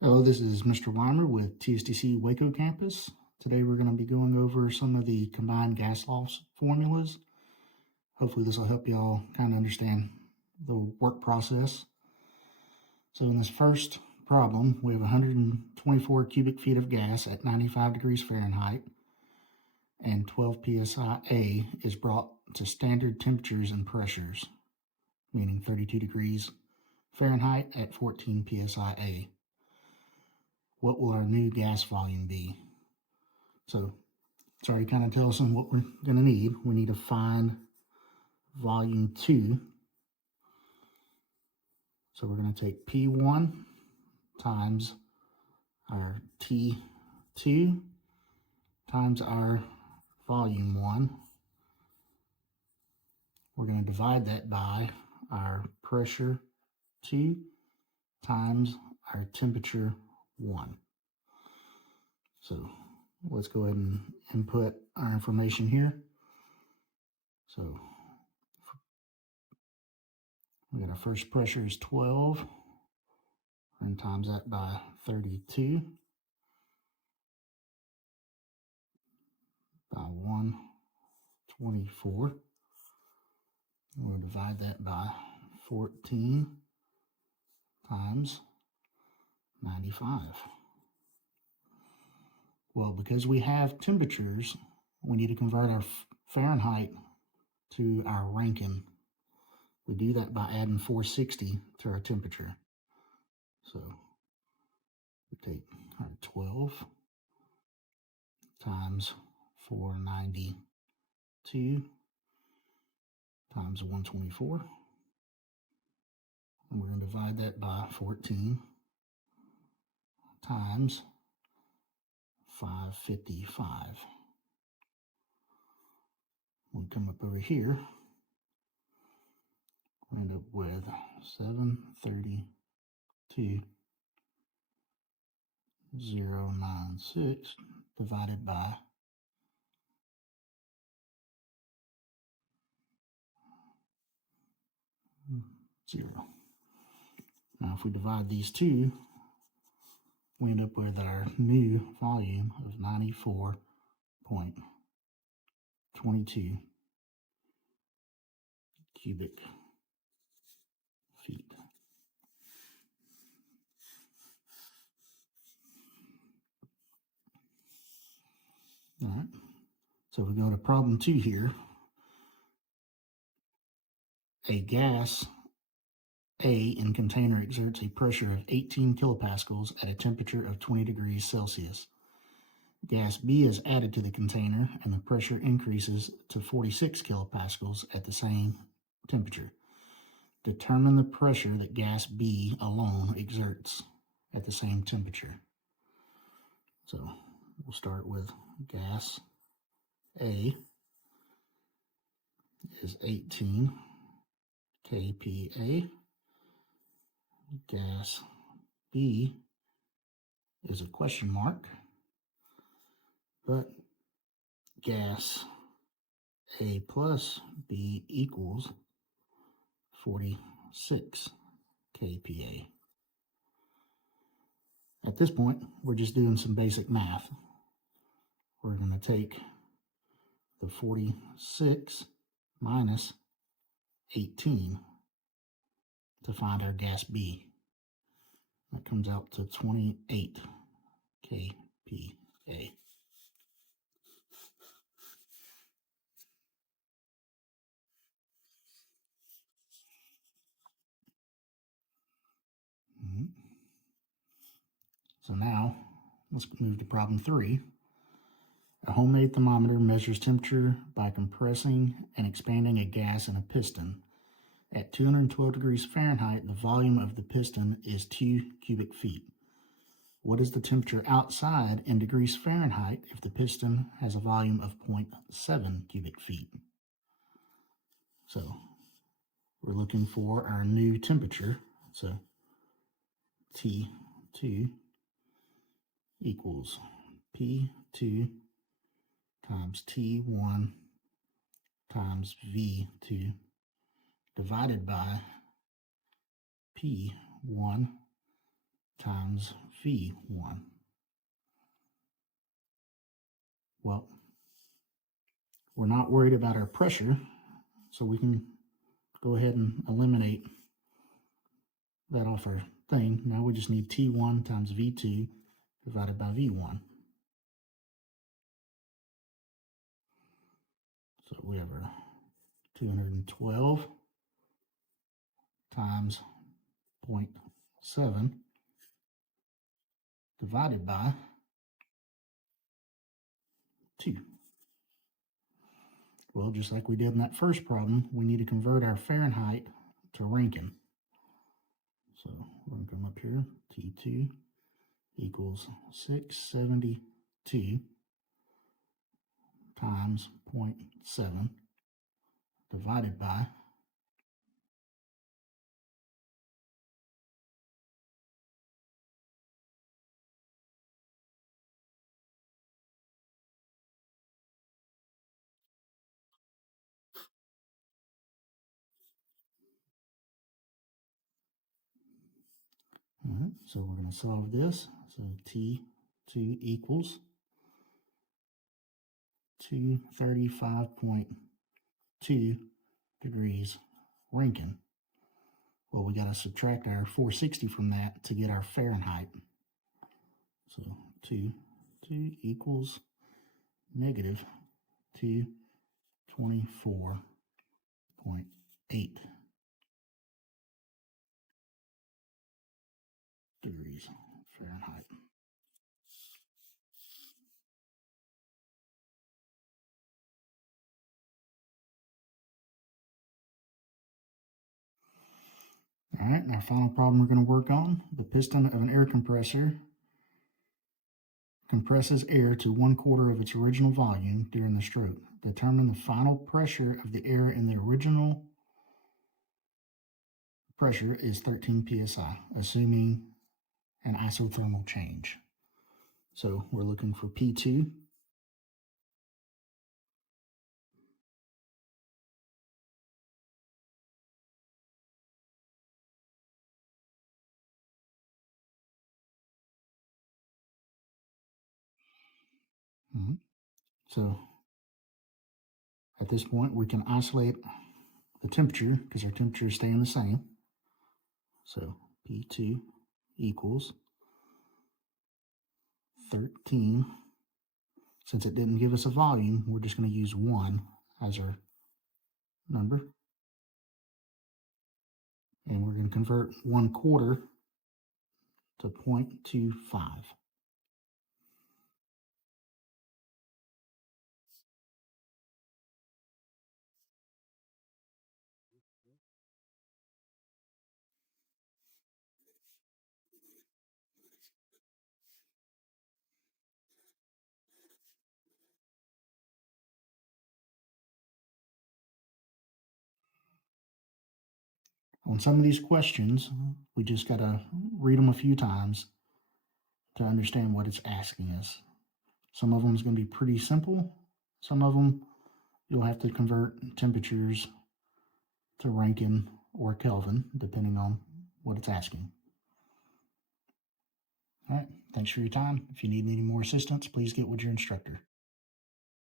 Hello, this is Mr. Weimer with TSTC Waco campus. Today we're going to be going over some of the combined gas loss formulas. Hopefully this will help you all kind of understand the work process. So in this first problem, we have 124 cubic feet of gas at 95 degrees Fahrenheit and 12 psi is brought to standard temperatures and pressures, meaning 32 degrees Fahrenheit at 14 psi. What will our new gas volume be? So it's already kind of tells us what we're going to need. We need to find volume 2. So we're going to take P1 times our T2 times our volume 1. We're going to divide that by our pressure 2 times our temperature 1. So let's go ahead and input our information here. So we got our first pressure is 12, and times that by 32 by 124. We'll divide that by 14 times 95. Well, because we have temperatures, we need to convert our Fahrenheit to our Rankine. We do that by adding 460 to our temperature. So we take our 12 times 492 times 124. And we're going to divide that by 14 times 555. We'll come up over here. We end up with 732,096 divided by 0. Now, if we divide these two, we end up with our new volume of 94.22 cubic feet. All right, so we go to problem 2 here. A gas A in container exerts a pressure of 18 kilopascals at a temperature of 20 degrees Celsius. Gas B is added to the container and the pressure increases to 46 kilopascals at the same temperature. Determine the pressure that gas B alone exerts at the same temperature. So we'll start with gas A is 18 kPa. Gas B is a question mark, but gas A plus B equals 46 kPa. At this point, we're just doing some basic math. We're going to take the 46 minus 18 to find our gas B. That comes out to 28 kPa. So now, let's move to problem 3. A homemade thermometer measures temperature by compressing and expanding a gas in a piston. At 212 degrees Fahrenheit, the volume of the piston is 2 cubic feet. What is the temperature outside in degrees Fahrenheit if the piston has a volume of 0.7 cubic feet? So we're looking for our new temperature. So T2 equals P2 times T1 times V2 divided by P1 times V1. Well, we're not worried about our pressure, so we can go ahead and eliminate that off our thing. Now we just need T1 times V2 divided by V1. So we have our 212 times 0.7 divided by 2. Well, just like we did in that first problem, we need to convert our Fahrenheit to Rankine. So we're going to come up here, T2 equals 672 times 0.7 divided by 2. All right, so we're going to solve this. So T2 equals 235.2 degrees Rankine. Well, we got to subtract our 460 from that to get our Fahrenheit. So 2 equals negative 224.8 degrees Fahrenheit. All right, and our final problem we're going to work on, the piston of an air compressor compresses air to 1/4 of its original volume during the stroke. Determine the final pressure of the air in the original pressure is 13 psi, assuming an isothermal change. So we're looking for P2. So at this point, we can isolate the temperature because our temperature is staying the same. So P2 equals 13. Since it didn't give us a volume, we're just going to use 1 as our number. And we're going to convert 1/4 to 0.25. On some of these questions, we just got to read them a few times to understand what it's asking us. Some of them is going to be pretty simple. Some of them you'll have to convert temperatures to Rankine or Kelvin, depending on what it's asking. All right, thanks for your time. If you need any more assistance, please get with your instructor.